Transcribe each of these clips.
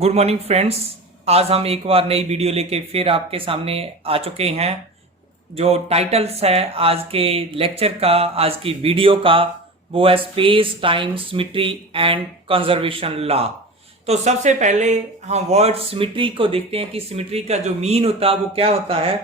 Good morning friends. आज हम एक बार नई वीडियो लेके फिर आपके सामने आ चुके हैं। जो टाइटल्स है आज के लेक्चर का, आज की वीडियो का, वो है space time symmetry and conservation law. तो सबसे पहले हम वर्ड सिमेट्री को देखते हैं कि सिमेट्री का जो मीन होता है वो क्या होता है।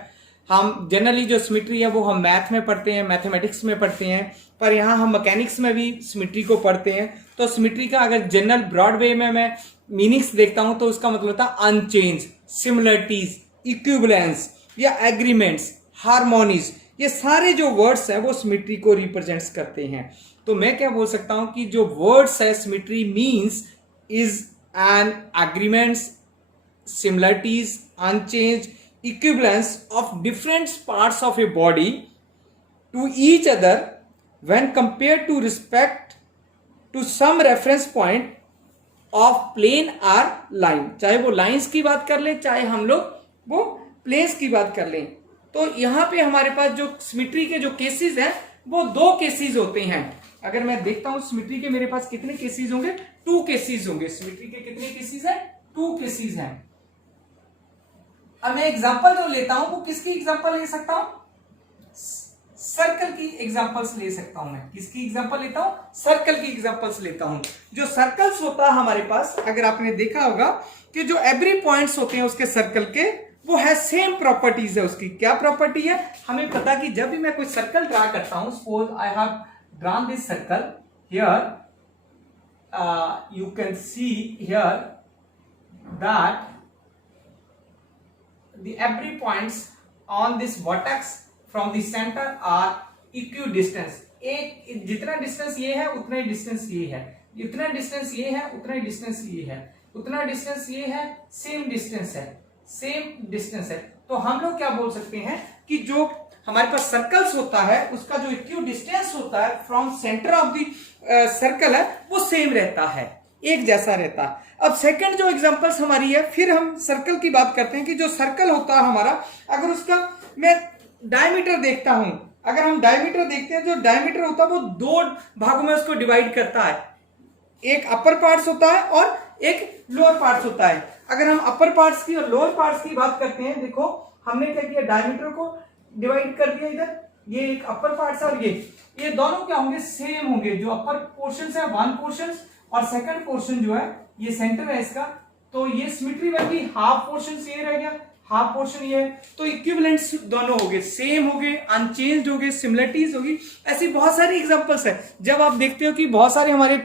हम जनरली जो सिमेट्री है वो हम मैथ में पढ़ते हैं, मैथमेटिक्स में पढ़ते हैं, पर यहाँ हम मैकेनिक्स में भी सिमेट्री को पढ़ते हैं। तो सिमेट्री का अगर जनरल ब्रॉड वे में मैं मीनिंग्स देखता हूं तो उसका मतलब होता है अनचेंज, सिमिलरिटीज, इक्विवेलेंस या एग्रीमेंट्स, हार्मोनीज। ये सारे जो वर्ड्स हैं वो सिमेट्री को रिप्रेजेंट्स करते हैं। तो मैं क्या बोल सकता हूं कि जो वर्ड्स है symmetry means is an agreements, similarities, unchanged, equivalence of different parts of a body to each other when compared to respect to some reference point of plane or line। चाहे वो लाइंस की बात कर ले, चाहे हम लोग वो प्लेन्स की बात कर लें। तो यहां पे हमारे पास जो सिमेट्री के जो केसेस हैं वो दो केसेस होते हैं। अगर मैं देखता हूं सिमेट्री के मेरे पास कितने केसेस होंगे, 2 केसेस होंगे। सिमेट्री के कितने केसेस हैं? 2 केसेस हैं। अब मैं एग्जांपल जो लेता हूं वो किसकी एग्जांपल ले सकता हूं? सर्कल की एग्जांपल्स ले सकता हूं। मैं किसकी एग्जांपल लेता हूं? सर्कल की एग्जांपल्स लेता हूं। जो सर्कल्स होता है हमारे पास, अगर आपने देखा होगा कि जो एवरी पॉइंट्स होते हैं उसके सर्कल के, वो है सेम प्रॉपर्टीज है उसकी। क्या प्रॉपर्टी है? हमें पता कि जब भी मैं कोई सर्कल ड्रा करता हूं, suppose I have drawn this circle here, you can see here that the every points on this vertex from the center are equidistant। एक जितना डिस्टेंस ये है उतना ही डिस्टेंस ये है, इतना डिस्टेंस ये है उतना ही डिस्टेंस ये है, उतना डिस्टेंस ये है, सेम डिस्टेंस है, सेम डिस्टेंस है। तो हम लोग क्या बोल सकते हैं कि जो हमारे पास सर्कल्स होता है उसका जो इक्यू डिस्टेंस होता है from centre of the circle है वो सेम रहता है, एक जैसा रहता है। अब सेकंड जो एग्जांपल्स हमारी है, फिर हम सर्कल की बात करते हैं कि जो सर्कल होता है हमारा, अगर उसका मैं डायमीटर देखता हूं, अगर हम डायमीटर देखते हैं, जो डायमीटर होता है वो 2 भागों में उसको डिवाइड करता है। एक अपर पार्ट्स होता है और एक लोअर पार्ट्स होता है। अगर हम अपर पार्ट्स की और लोअर पार्ट्स की बात करते हैं, देखो हमने क्या किया, डायमीटर को डिवाइड कर दिया इधर, ये एक अपर पार्ट्स है और ये दोनों क्या होंगे? सेम होंगे। जो अपर पोर्शन है 1 पोर्शन और सेकंड पोर्शन जो है ये सेंटर है इसका, तो ये सिमेट्री बन हाफ पोर्शन ये रह गया, हाफ पोर्शन ये है। तो इक्विवेलेंट्स दोनों हो गए, सेम हो गए, अनचेंज्ड हो गए, सिमिलरिटीज होगी। ऐसी बहुत सारी एग्जांपल्स है। जब आप देखते हो कि बहुत सारे हमारे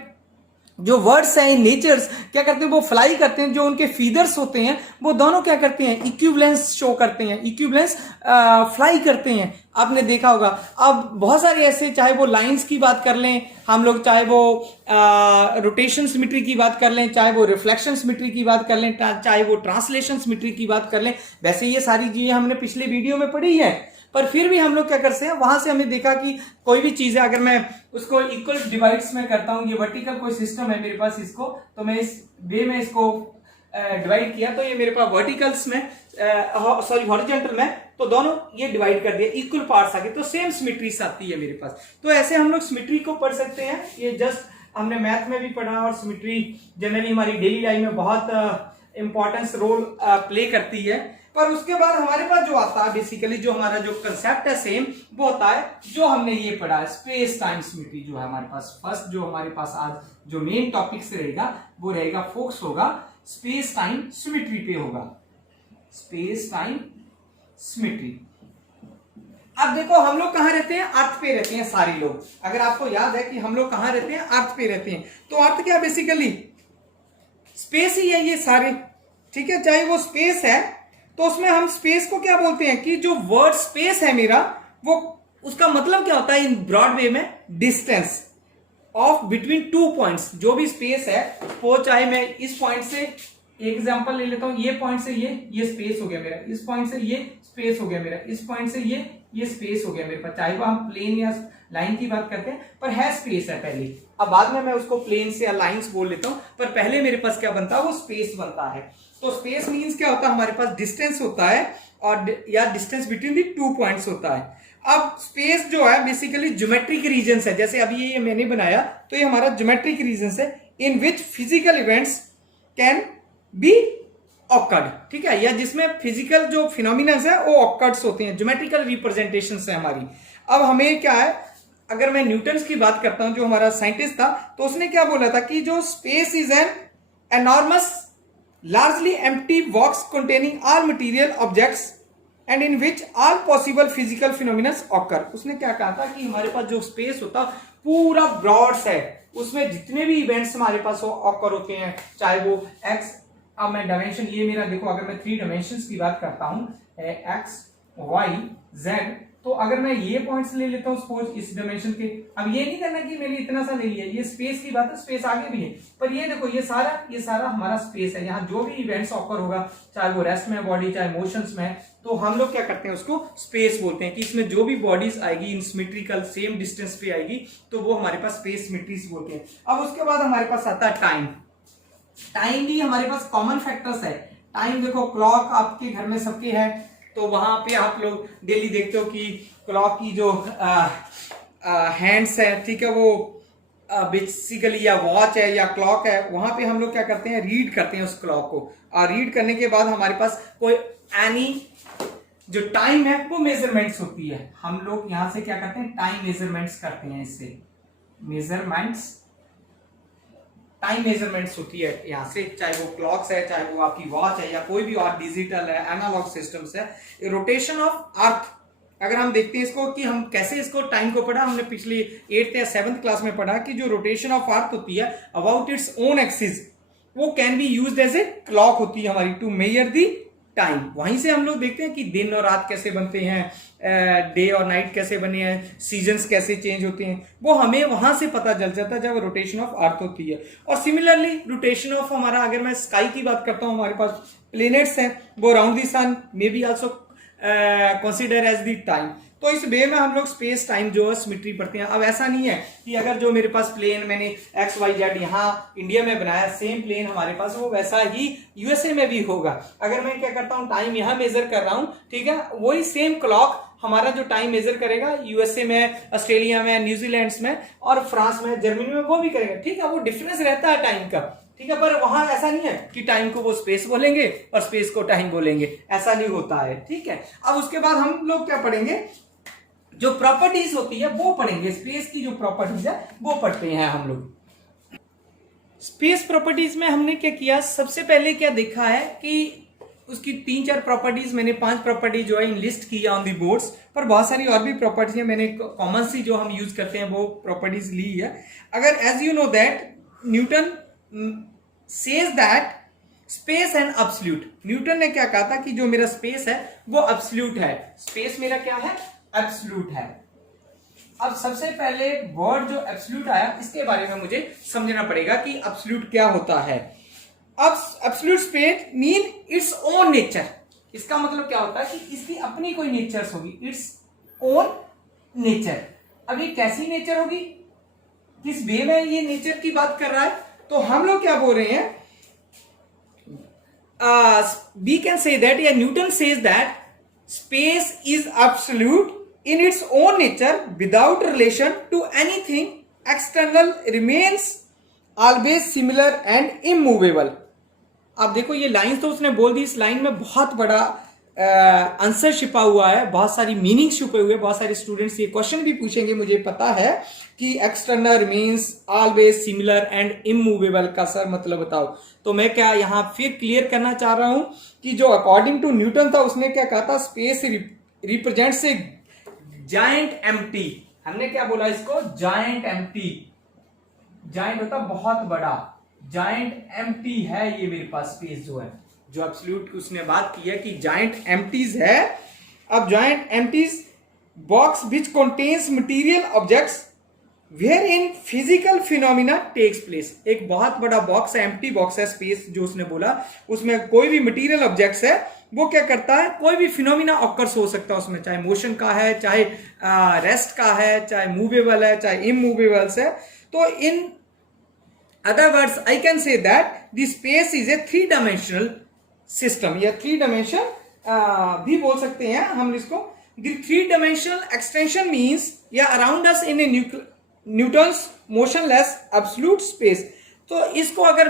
जो वर्ड्स हैं इन नेचर्स क्या करते हैं, वो फ्लाई करते हैं, जो उनके फीदर्स होते हैं वो दोनों क्या करते हैं? इक्विवेलेंस शो करते हैं, इक्विवेलेंस फ्लाई करते हैं। आपने देखा होगा। अब बहुत सारे ऐसे, चाहे वो लाइंस की बात कर लें हम लोग, चाहे वो रोटेशन सिमेट्री की बात कर लें, चाहे वो रिफ्लेक्शन सिमेट्री की बात कर लें, चाहे वो ट्रांसलेशन सिमेट्री की बात कर लें। वैसे ये सारी चीजें हमने पिछले वीडियो में पढ़ी है, पर फिर भी हम लोग क्या करते हैं, वहां से हमने देखा कि कोई भी चीज है, अगर मैं उसको इक्वल डिवाइड्स में करता हूं, ये वर्टिकल कोई सिस्टम है मेरे पास, इसको तो मैं इस वे में इसको डिवाइड किया, तो ये मेरे पास वर्टिकल्स में सॉरी हॉरिजॉन्टल में, तो दोनों ये डिवाइड कर दिया, इक्वल पार्ट्स आ गए, तो सेम सिमेट्री आती है मेरे पास। तो ऐसे हम लोग सिमेट्री को पढ़ सकते हैं। ये जस्ट हमने मैथ में भी पढ़ा, और सिमेट्री जनरली हमारी डेली लाइफ में बहुत इंपॉर्टेंस रोल प्ले करती है। पर उसके बाद हमारे पास जो आता है, बेसिकली जो हमारा जो कंसेप्ट है सेम, वो होता है जो हमने ये पढ़ा है, स्पेस टाइम सिमेट्री जो है हमारे पास। फर्स्ट जो हमारे पास आज जो मेन टॉपिक से रहेगा वो रहेगा, फोकस होगा स्पेस टाइम सिमेट्री पे होगा, स्पेस टाइम सिमेट्री। अब देखो हम लोग कहां रहते हैं? अर्थ पे रहते हैं सारे लोग। अगर आपको याद है कि हम लोग कहां रहते हैं? अर्थ पे रहते हैं। तो अर्थ क्या बेसिकली स्पेस ही है ये सारे, ठीक है। चाहे वो स्पेस है तो उसमें हम स्पेस को क्या बोलते हैं कि जो वर्ड स्पेस है मेरा, वो उसका मतलब क्या होता है इन ब्रॉड वे में? Distance of between 2 points. जो भी स्पेस है वो, चाहे मैं इस पॉइंट से एक एग्जांपल ले लेता हूं, ये पॉइंट से ये स्पेस हो गया मेरा, इस पॉइंट से ये स्पेस हो गया मेरा, इस पॉइंट से ये स्पेस हो गया मेरे पास। चाहे वो हम प्लेन या लाइन की बात करते हैं, पर है स्पेस है पहले। अब बाद में मैं उसको प्लेन से या लाइंस बोल लेता हूं, पर पहले मेरे पास क्या बनता है? वो स्पेस बनता है। तो स्पेस मीन्स क्या होता है? हमारे पास डिस्टेंस होता है, और या डिस्टेंस बिटवीन द 2 पॉइंट्स होता है। अब स्पेस जो है बेसिकली ज्योमेट्रिक रीजन है। जैसे अभी ये मैंने बनाया, तो ये हमारा ज्योमेट्रिक रीजन है in which physical events can be occurred, ठीक है, या जिसमें फिजिकल जो फिनोमिनस है वो ऑकर्ड्स होते हैं, ज्योमेट्रिकल रिप्रेजेंटेशंस है हमारी। अब हमें क्या है, अगर मैं न्यूटन की बात करता हूं जो हमारा साइंटिस्ट था, तो उसने क्या बोला था कि जो space is an enormous largely empty box containing all material objects and in which all possible physical phenomenons occur. उसने क्या कहा था कि हमारे पास जो स्पेस होता पूरा ब्रॉड्स है, उसमें जितने भी इवेंट्स हमारे पास ऑकर होते हैं, चाहे वो एक्स, अब मैं डायमेंशन, ये मेरा देखो, अगर मैं 3 डायमेंशंस की बात करता हूं, एक्स वाई जेड, तो अगर मैं ये पॉइंट्स ले लेता हूं सपोज इस डायमेंशन के, अब ये नहीं करना कि मैंने इतना सा ले लिया, ये स्पेस की बात है, स्पेस आगे भी है, पर ये देखो ये सारा हमारा स्पेस है, यहाँ जो भी इवेंट्स ऑकर होगा, चाहे वो रेस्ट में बॉडी, चाहे मोशंस में, तो हम लोग क्या करते हैं उसको स्पेस बोलते हैं, कि इसमें जो भी बॉडीज आएगी इन सिमेट्रिकल सेम डिस्टेंस पे आएगी, तो वो हमारे पास स्पेस सिमेट्रीज बोलते हैं। अब उसके बाद हमारे पास आता है टाइम। टाइम भी हमारे पास कॉमन फैक्टर्स है। टाइम देखो, क्लॉक आपके घर में सबके है, तो वहां पे आप लोग डेली देखते हो कि क्लॉक की जो हैंड्स है, ठीक है, वो बेसिकली या वॉच है या क्लॉक है, वहां पे हम लोग क्या करते हैं, रीड करते हैं उस क्लॉक को, और रीड करने के बाद हमारे पास कोई एनी जो टाइम है वो मेजरमेंट्स होती है, हम लोग यहां से क्या करते हैं, टाइम मेजरमेंट्स करते हैं, इससे मेजरमेंट्स, टाइम मेजरमेंट्स होती है यहां से, चाहे वो क्लॉक्स है, चाहे वो आपकी वॉच है, या कोई भी और डिजिटल है, एनालॉग सिस्टम्स है। रोटेशन ऑफ अर्थ, अगर हम देखते हैं इसको कि हम कैसे इसको टाइम को पढ़ा, हमने पिछली 8th या 7th क्लास में पढ़ा कि जो रोटेशन ऑफ अर्थ होती है अबाउट इट्स ओन एक्सिस, वो can be used as a clock होती है हमारी टू मेजर दी टाइम। वहीं से हम लोग देखते हैं कि दिन और रात कैसे बनते हैं, डे और नाइट कैसे बने हैं, सीजन्स कैसे चेंज होते हैं, वो हमें वहां से पता चल जाता है जब रोटेशन ऑफ अर्थ होती है। और सिमिलरली रोटेशन ऑफ हमारा, अगर मैं स्काई की बात करता हूं, हमारे पास प्लेनेट्स हैं, वो around the sun may be also consider as the time. तो इस वे में हम लोग स्पेस टाइम जो है सिमेट्री पढ़ते हैं। अब ऐसा नहीं है कि अगर जो मेरे पास प्लेन मैंने एक्स वाई जेड यहाँ इंडिया में बनाया, सेम प्लेन हमारे पास वो वैसा ही यूएसए में भी होगा। अगर मैं क्या करता हूँ, टाइम यहाँ मेजर कर रहा हूँ, ठीक है, वही सेम क्लॉक हमारा जो टाइम मेजर करेगा यूएसए में, ऑस्ट्रेलिया में, न्यूजीलैंड में और फ्रांस में, जर्मनी में, वो भी करेगा, ठीक है, वो डिफरेंस रहता है टाइम का, ठीक है, पर वहां ऐसा नहीं है कि टाइम को वो स्पेस बोलेंगे और स्पेस को टाइम बोलेंगे, ऐसा नहीं होता है, ठीक है। अब उसके बाद हम लोग क्या पढ़ेंगे, जो प्रॉपर्टीज होती है वो पढ़ेंगे, स्पेस की जो प्रॉपर्टीज है वो पढ़ते हैं हम लोग। स्पेस प्रॉपर्टीज में हमने क्या किया, सबसे पहले क्या देखा है कि उसकी 3-4 प्रॉपर्टीज, मैंने 5 प्रॉपर्टीज जो है लिस्ट किया ऑन दी बोर्ड्स, पर बहुत सारी और भी प्रॉपर्टीज है, मैंने कॉमन सी जो हम यूज करते हैं वो प्रॉपर्टीज ली है। अगर as you know that Newton says that space and absolute, Newton ने क्या कहा था कि जो मेरा स्पेस है वो एब्सोल्यूट है, स्पेस मेरा क्या है, एब्सोल्यूट है। अब सबसे पहले वर्ड जो एब्सोल्यूट आया, इसके बारे में मुझे समझना पड़ेगा कि एब्सोल्यूट क्या होता है। अब absolute space mean its own nature, इसका मतलब क्या होता है कि इसकी अपनी कोई नेचर्स होगी, इट्स ओन नेचर। अब ये कैसी नेचर होगी, किस वे में ये नेचर की बात कर रहा है, तो हम लोग क्या बोल रहे हैं, we can say that, yeah, Newton says that space is absolute in its own nature without relation to anything external, remains always similar and immovable। अब देखो ये लाइन तो उसने बोल दी, इस लाइन में बहुत बड़ा आंसर छिपा हुआ है, बहुत सारी मीनिंग छुपे हुए, बहुत सारे स्टूडेंट्स ये क्वेश्चन भी पूछेंगे, मुझे पता है कि external remains always similar and immovable का सर मतलब बताओ। तो मैं क्या यहाँ फिर क्लियर करना चाह रहा हूं कि जो अकॉर्डिंग टू न्यूटन था, उसने क्या कहा था, स्पेस रिप्रेजेंट्स ए जायंट एम्प्टी। हमने क्या बोला इसको, जायंट एम्प्टी, जायंट होता बहुत बड़ा, जायंट एम्प्टी है ये मेरे पास स्पेस जो है, जो एब्सोल्यूट उसने बात की है कि जायंट एम्प्टीज है। अब giant empties box which contains material objects where in physical phenomena takes place. एक बहुत बड़ा बॉक्स है, एम्प्टी बॉक्स है, स्पेस जो उसने बोला, उसमें कोई भी मटेरियल ऑब्जेक्ट्स है, वो क्या करता है, कोई भी फिनोमिना ऑकर्स हो सकता है उसमें, चाहे मोशन का है, चाहे रेस्ट का है, चाहे मूवेबल है, चाहे इमूवेबल्स है। तो in other words I can say that the space is a 3-dimensional system, या 3-dimension भी बोल सकते हैं हम इसको। द 3-dimensional एक्सटेंशन मीन्स या अराउंड अस इन ए न्यूटन्स मोशनलेस एब्सोल्यूट स्पेस। तो इसको अगर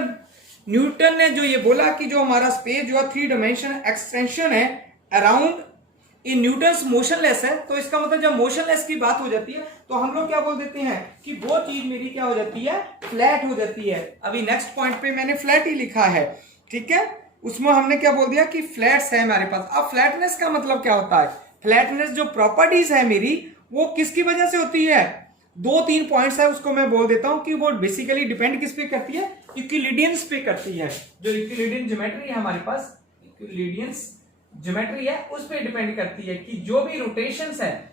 न्यूटन ने जो ये बोला कि जो हमारा स्पेस जो है 3 डायमेंशन एक्सटेंशन है अराउंड इन न्यूटन्स मोशनलेस है, तो इसका मतलब जब मोशनलेस की बात हो जाती है तो हम लोग क्या बोल देते हैं कि वो चीज मेरी क्या हो जाती है, फ्लैट हो जाती है। अभी नेक्स्ट पॉइंट पे मैंने फ्लैट ही लिखा है, ठीक है, उसमें हमने क्या बोल दिया कि फ्लैट्स है हमारे पास। अब फ्लैटनेस का मतलब क्या होता है, फ्लैटनेस जो प्रॉपर्टीज है मेरी वो किसकी वजह से होती है, 2-3 पॉइंट्स है उसको मैं बोल देता हूं कि वो बेसिकली डिपेंड किस पे करती है, यूक्लिडियंस पे करती है। जो यूक्लिडियन ज्योमेट्री है हमारे पास, यूक्लिडियंस ज्योमेट्री है उस पे डिपेंड करती है कि जो भी रोटेशंस है,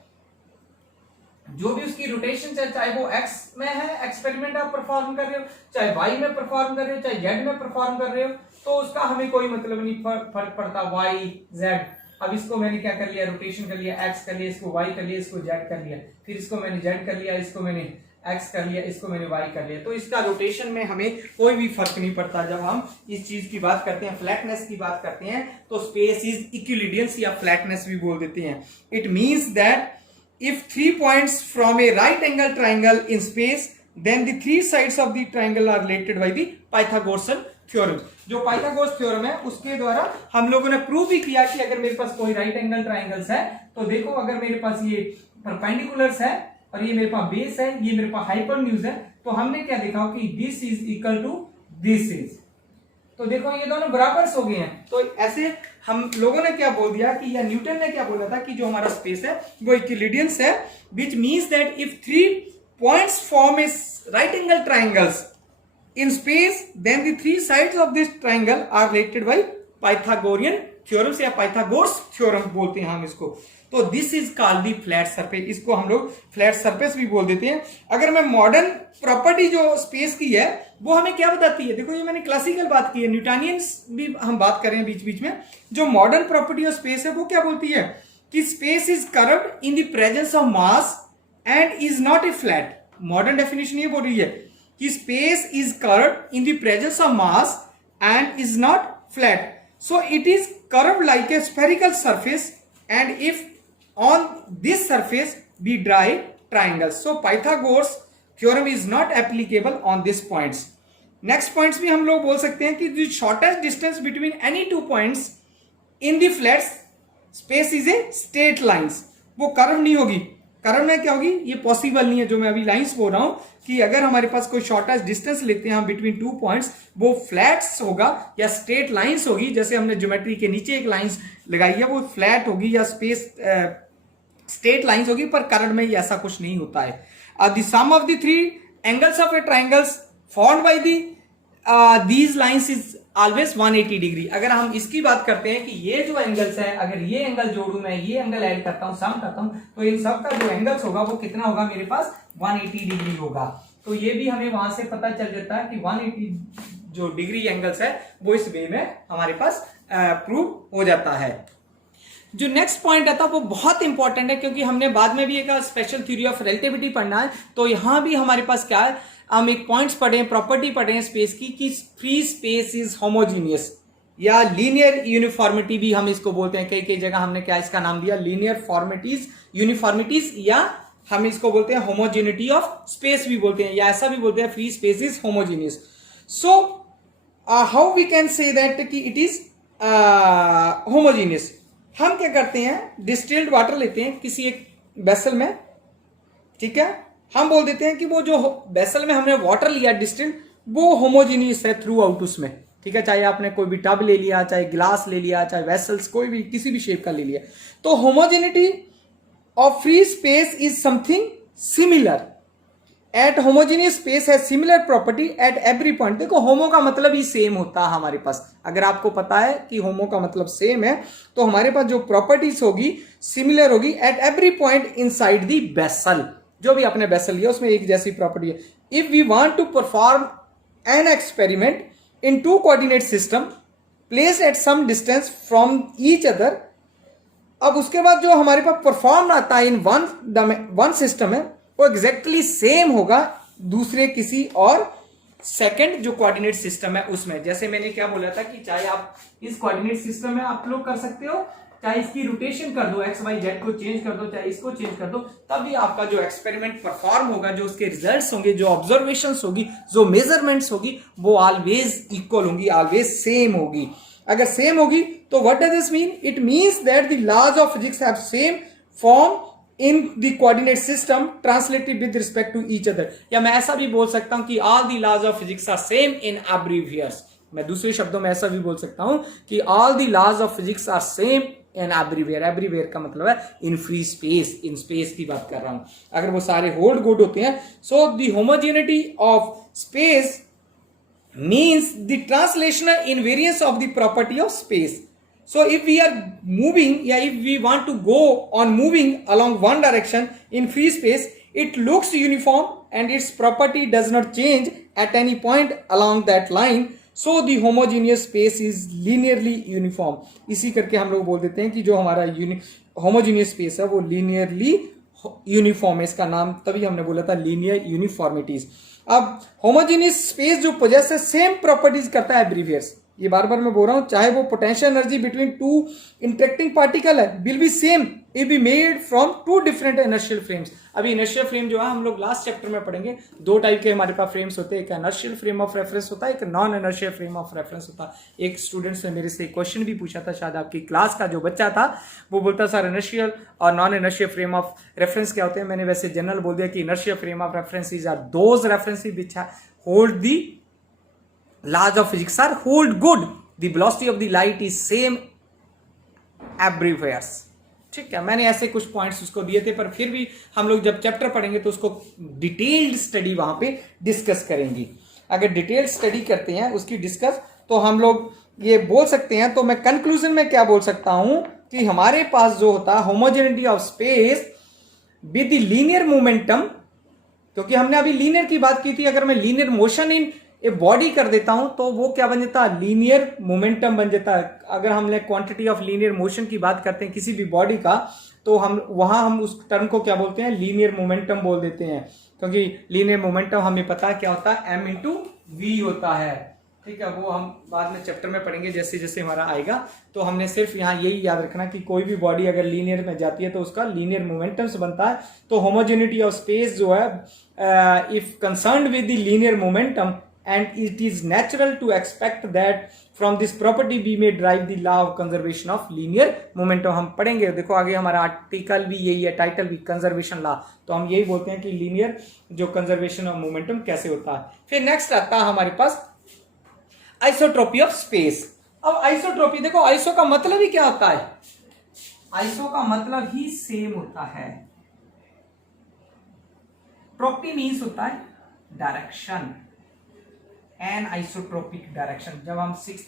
जो भी उसकी रोटेशन है, चाहे वो एक्स में है एक्सपेरिमेंट आप परफॉर्म कर रहे हो, चाहे वाई में परफॉर्म कर रहे हो, चाहे जेड में परफॉर्म कर रहे हो, तो उसका हमें कोई मतलब नहीं फर्क पड़ता, वाई जेड। अब इसको मैंने क्या कर लिया, रोटेशन कर लिया, एक्स कर लिया, इसको वाई कर लिया, इसको जेड कर लिया, फिर इसको मैंने जेड कर लिया, इसको मैंने एक्स कर लिया, इसको मैंने वाई कर लिया, तो इसका रोटेशन में हमें कोई भी फर्क नहीं पड़ता। जब हम इस चीज की बात करते हैं, फ्लैटनेस की बात करते हैं, तो स्पेस इज इक्विलिडियंस या फ्लैटनेस भी बोल देते हैं। It means that if 3 points from a right angle triangle in space, then the 3 sides of the triangle are related by the Pythagorean theorem। जो पाइथागोरस थ्योरम है उसके द्वारा हम लोगों ने प्रूव भी किया कि अगर मेरे पास कोई राइट एंगल ट्राइंगल्स है, तो देखो अगर मेरे पास ये परपेंडिकुलर्स है और ये मेरे पास बेस है, ये मेरे पास हाइपोटेन्यूज है, तो हमने क्या देखा कि this is equal to this is, तो देखो ये दोनों बराबर हो गए हैं। तो ऐसे हम लोगों ने क्या बोल दिया कि, या न्यूटन ने क्या बोला था कि जो हमारा स्पेस है वो इक्विलिडियंस है, which means that if 3 points form a right angle triangles in space, then the 3 sides of this triangle are related by Pythagorean theorem या पाइथागोरस थ्योरम बोलते हैं हम इसको। तो this is called the flat surface, इसको हम लोग flat surface भी बोल देते हैं। अगर मैं मॉडर्न प्रॉपर्टी जो स्पेस की है वो हमें क्या बताती है, देखो ये मैंने क्लासिकल बात की है, न्यूटनियंस भी हम बात करें बीच बीच में। जो मॉडर्न प्रॉपर्टी ऑफ स्पेस है वो क्या बोलती है कि space is curved in the presence of mass and is not a flat. Modern definition ये बोल रही है कि space is curved in the presence of mass and is not flat, so it is curved like a spherical surface and if on this surface we draw a triangle, so Pythagoras theorem is not applicable on these points। next points भी हम लोग बोल सकते हैं कि the shortest distance between any 2 points in the flat space is a straight lines, वो curve नहीं होगी। कर्व में क्या होगी, ये पॉसिबल नहीं है जो मैं अभी लाइंस बोल रहा हूं कि अगर हमारे पास कोई शॉर्टेस्ट डिस्टेंस लेते हैं हम बिटवीन 2 पॉइंट्स, वो फ्लैट्स होगा या स्ट्रेट लाइंस होगी। जैसे हमने ज्योमेट्री के नीचे एक लाइंस लगाई है वो फ्लैट होगी या स्पेस स्ट्रेट लाइंस होगी, पर कर्व में ऐसा कुछ नहीं होता है। The sum of the 3 angles of a triangles formed by these lines is always 180 degree. अगर हम इसकी बात करते हैं कि ये जो एंगल्स है, अगर ये एंगल जोड़ू मैं, ये एंगल ऐड करता हूं, सम करता हूं, तो इन सब का जो एंगल्स होगा वो कितना होगा, मेरे पास 180 डिग्री होगा। तो ये भी हमें वहां से पता चल जाता है कि 180 जो डिग्री एंगल्स है वो इस वे में हमारे पास प्रूव हो जाता है। जो नेक्स्ट पॉइंट आता है वो बहुत इंपॉर्टेंट है, क्योंकि हमने बाद में भी एक स्पेशल थ्योरी ऑफ रिलेटिविटी पढ़ना है, तो यहां भी हमारे पास क्या है, हम एक पॉइंट्स पढ़े, प्रॉपर्टी पढ़े स्पेस की कि फ्री स्पेस इज होमोजीनियस या लीनियर यूनिफॉर्मिटी भी हम इसको बोलते हैं। कई कई जगह हमने क्या इसका नाम दिया, लीनियर फॉर्मिटीज, यूनिफॉर्मिटीज, या हम इसको बोलते हैं होमोजेनिटी ऑफ स्पेस भी बोलते हैं, या ऐसा भी बोलते हैं free space is homogeneous. So how we can say that कि इट इज होमोजीनियस। हम क्या करते हैं, डिस्टिल्ड वाटर लेते हैं किसी एक वेसल में, ठीक है, हम बोल देते हैं कि वो जो वेसल में हमने वाटर लिया डिस्टिल्ड, वो होमोजीनियस है थ्रू आउट उसमें, ठीक है, चाहे आपने कोई भी टब ले लिया, चाहे ग्लास ले लिया, चाहे वेसल्स कोई भी किसी भी शेप का ले लिया, तो homogeneity of free space is something similar at homogeneous space है similar property at every point. देखो होमो का मतलब ही सेम होता है हमारे पास, अगर आपको पता है कि होमो का मतलब सेम है, तो हमारे पास जो प्रॉपर्टीज होगी सिमिलर होगी eight every point inside the vessel. जो भी आपने वेसल लिया उसमें एक जैसी प्रॉपर्टी है। If we want to perform an experiment in 2 coordinate system placed at some distance from each other, अब उसके बाद जो हमारे पास परफॉर्म आता है इन वन सिस्टम है वो एग्जैक्टली सेम होगा दूसरे किसी और सेकंड जो कोऑर्डिनेट सिस्टम है उसमें। जैसे मैंने क्या बोला था कि चाहे आप इस कोऑर्डिनेट सिस्टम में आप लोग कर सकते हो चाहे इसकी रोटेशन कर दो, एक्स वाई जेड को चेंज कर दो, चाहे इसको चेंज कर दो, तभी आपका जो एक्सपेरिमेंट परफॉर्म होगा, जो उसके रिजल्ट्स होंगे, जो ऑब्जर्वेशंस होगी, जो मेजरमेंट्स होगी, वो ऑलवेज इक्वल होंगी, ऑलवेज सेम होगी। अगर सेम होगी तो what does this mean? It means that the laws of physics have same form in the coordinate system translated with respect to each other। या मैं ऐसा भी बोल सकता हूं कि all the laws of physics are same in everywhere। मैं दूसरे शब्दों में ऐसा भी बोल सकता हूं कि all the laws of physics are same in everywhere। everywhere का मतलब है in free space, in space की बात कर रहा हूं। अगर वो सारे hold good होते हैं, so the homogeneity of space means the translational invariance of the property of space। So if we are moving, if we want to go on moving along one direction in free space, it looks uniform and its property does not change at any point along that line। So the homogeneous space is linearly uniform। इसी करके हम लोग बोल देते हैं कि जो हमारा homogeneous space है वो linearly uniform है। इसका नाम तभी हमने बोला था linear uniformities। अब homogeneous space जो possesses same properties करता है एवरीवेयर, ये बार बार मैं बोल रहा हूं, चाहे वो potential energy between two interacting particle है, will be same if be made from two different inertial frames. अभी इनर्शियल फ्रेम जो है हम लोग लास्ट चैप्टर में पढ़ेंगे, दो टाइप के हमारे पास फ्रेम्स होते हैं, एक इनर्शियल फ्रेम ऑफ रेफरेंस होता है, एक non inertial frame of reference होता है। एक स्टूडेंट्स ने मेरे से क्वेश्चन भी पूछा था, शायद आपकी क्लास का जो बच्चा था, वो बोलता सर इनर्शियल और non inertial frame of reference क्या होते हैं? मैंने वैसे जनरल बोल दिया कि inertial frame of references are those references which hold the laws of physics are hold good, the velocity of the light is same everywhere। ठीक है, मैंने ऐसे कुछ पॉइंट्स उसको दिए थे, पर फिर भी हम लोग जब चैप्टर पढ़ेंगे तो उसको डिटेल्ड स्टडी वहां पे डिस्कस करेंगे। अगर डिटेल्ड स्टडी करते हैं उसकी डिस्कस, तो हम लोग ये बोल सकते हैं। तो मैं कंक्लूजन में क्या बोल सकता हूं कि हमारे पास जो होता है homogeneity of space with the linear momentum, क्योंकि हमने अभी लीनियर की बात की थी, अगर मैं linear motion in a body कर देता हूं तो वो क्या बन जाता है? लीनियर मोमेंटम बन जाता है। अगर हमने क्वांटिटी ऑफ लीनियर मोशन की बात करते हैं किसी भी बॉडी का, तो हम उस टर्म को क्या बोलते हैं? लीनियर मोमेंटम बोल देते हैं, क्योंकि लीनियर मोमेंटम हमें पता है क्या होता है? m इंटू वी होता है। ठीक है, वो हम बाद में चैप्टर में पढ़ेंगे जैसे जैसे हमारा आएगा। तो हमने सिर्फ यहाँ यही याद रखना कि कोई भी बॉडी अगर लीनियर में जाती है तो उसका लीनियर मोमेंटम से बनता है। तो होमोजेनिटी ऑफ स्पेस जो है, if concerned with the linear momentum, and it is natural to expect that from this property we may derive the law of conservation of linear momentum। हम पढ़ेंगे, देखो आगे हमारा आर्टिकल भी यही है, टाइटल भी कंजर्वेशन लॉ। तो हम यही बोलते हैं कि लीनियर जो कंजर्वेशन ऑफ मोमेंटम कैसे होता है। फिर नेक्स्ट आता है हमारे पास आइसोट्रोपी ऑफ स्पेस। अब आइसोट्रोपी देखो, आइसो का मतलब ही क्या होता है? आइसो का मतलब ही सेम होता है। ट्रोपी मीन्स होता है डायरेक्शन, एन आइसोट्रोपिक डायरेक्शन। जब हम सिक्स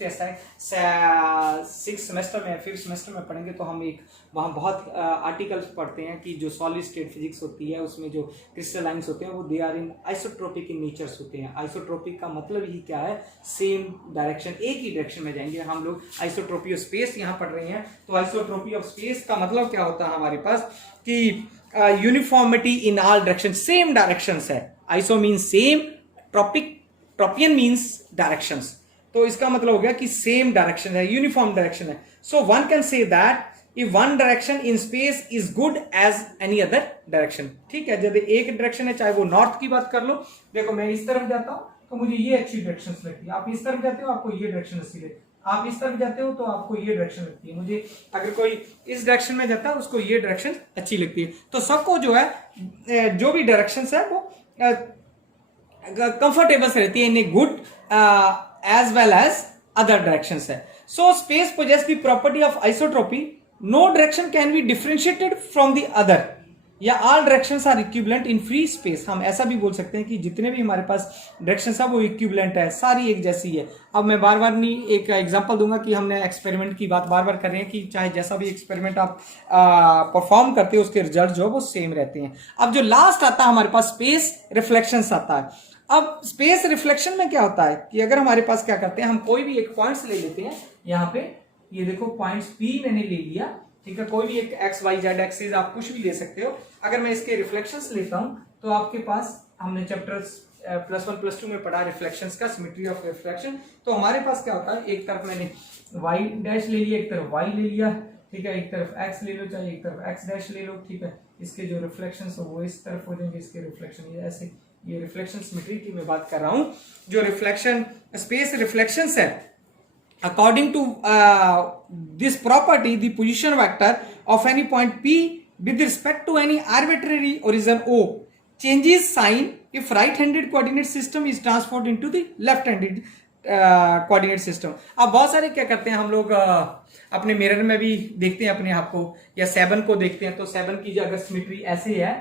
सेमेस्टर में, फिफ्थ सेमेस्टर में पढ़ेंगे तो हम एक वहाँ बहुत आर्टिकल्स पढ़ते हैं कि जो सॉलिड स्टेट फिजिक्स होती है उसमें जो क्रिस्टलाइंस होते हैं वो they are in isotropic in natures होते हैं। आइसोट्रोपिक का मतलब ही क्या है? सेम डायरेक्शन, एक ही डायरेक्शन में जाएंगे। हम लोग आइसोट्रोपी ऑफ स्पेस यहाँ पढ़ रहे हैं। तो आइसोट्रोपी ऑफ स्पेस का मतलब क्या होता है हमारे पास कि uniformity in all direction, same directions है। Iso means same, tropian means directions. तो इसका मतलब हो गया कि सेम डायरेक्शन है, यूनिफॉर्म डायरेक्शन है। So one can say that if one direction in space is good as any other direction. ठीक है, जब एक डायरेक्शन है, चाहे वो नॉर्थ की बात कर लो, देखो मैं इस तरफ जाता हूं तो मुझे ये अच्छी डायरेक्शन लगती है, आप इस तरफ जाते हो आपको ये डायरेक्शन अच्छी लगती है, आप इस तरफ जाते हो तो आपको ये डायरेक्शन लगती है। मुझे अगर कोई इस डायरेक्शन में जाता है उसको ये डायरेक्शन अच्छी लगती है। तो सबको जो है जो भी डायरेक्शन है वो कंफर्टेबल से रहती है in a good as well as other directions है। So space poses the property of isotropy, no direction can be differentiated from the other, या all directions are equivalent in free space. हम ऐसा भी बोल सकते हैं कि जितने भी हमारे पास डायरेक्शंस है वो इक्विवेलेंट है, सारी एक जैसी है। अब मैं बार बार नहीं एक एग्जांपल दूंगा कि हमने एक्सपेरिमेंट की बात बार बार कर रहे हैं कि चाहे जैसा भी एक्सपेरिमेंट आप परफॉर्म करते हो उसके रिजल्ट जो है वो सेम रहते हैं। अब जो लास्ट आता है हमारे पास स्पेस रिफ्लेक्शंस आता है। अब स्पेस रिफ्लेक्शन में क्या होता है कि अगर हमारे पास क्या करते हैं, हम कोई भी एक पॉइंट्स ले लेते हैं। यहाँ पे ये देखो पॉइंट्स P मैंने ले लिया, ठीक है, कोई भी एक एक्स वाई जेड एक्सिस आप कुछ भी ले सकते हो। अगर मैं इसके रिफ्लेक्शंस लेता हूं तो आपके पास हमने चैप्टर्स +1 +2 में पढ़ा रिफ्लेक्शंस का, सिमेट्री ऑफ रिफ्लेक्शन। तो हमारे पास क्या होता है, एक तरफ मैंने वाई डैश ले लिया, एक तरफ वाई ले लिया, ठीक है, एक तरफ x ले लो, चाहे एक तरफ x डैश ले लो, ठीक है, इसके जो रिफ्लेक्शंस हो वो इस तरफ हो जाएंगे, इसके रिफ्लेक्शन ये ऐसे, ये रिफ्लेक्शन सिमेट्री की मैं बात कर रहा हूं। जो रिफ्लेक्शन स्पेस रिफ्लेक्शंस है, according to this property the position vector of any point p with respect to any arbitrary origin O changes sign if right-handed coordinate system is transformed into the left-handed coordinate system। अब बहुत सारे क्या करते हैं हम लोग अपने mirror में भी देखते हैं अपने आप को, या 7 को देखते हैं, तो 7 की अगर सिमेट्री ऐसे है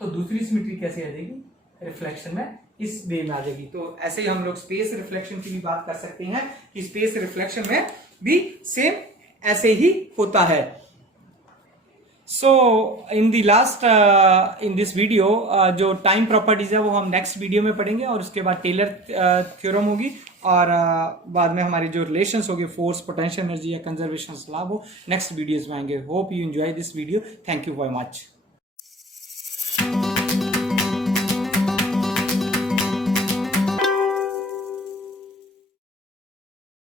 तो दूसरी सिमेट्री कैसे आ जाएगी, रिफ्लेक्शन में इस वे में आ जाएगी। तो ऐसे ही हम लोग स्पेस रिफ्लेक्शन की भी बात कर सकते हैं कि स्पेस रिफ्लेक्शन में भी सेम ऐसे ही होता है। So in the last in this video जो टाइम प्रॉपर्टीज है वो हम नेक्स्ट वीडियो में पढ़ेंगे, और उसके बाद टेलर थ्योरम होगी, और बाद में हमारे जो रिलेशंस होंगे फोर्स, पोटेंशियल एनर्जी या कंजर्वेशन लॉ वो नेक्स्ट वीडियोस में आएंगे। Hope you enjoy this video. Thank you very much.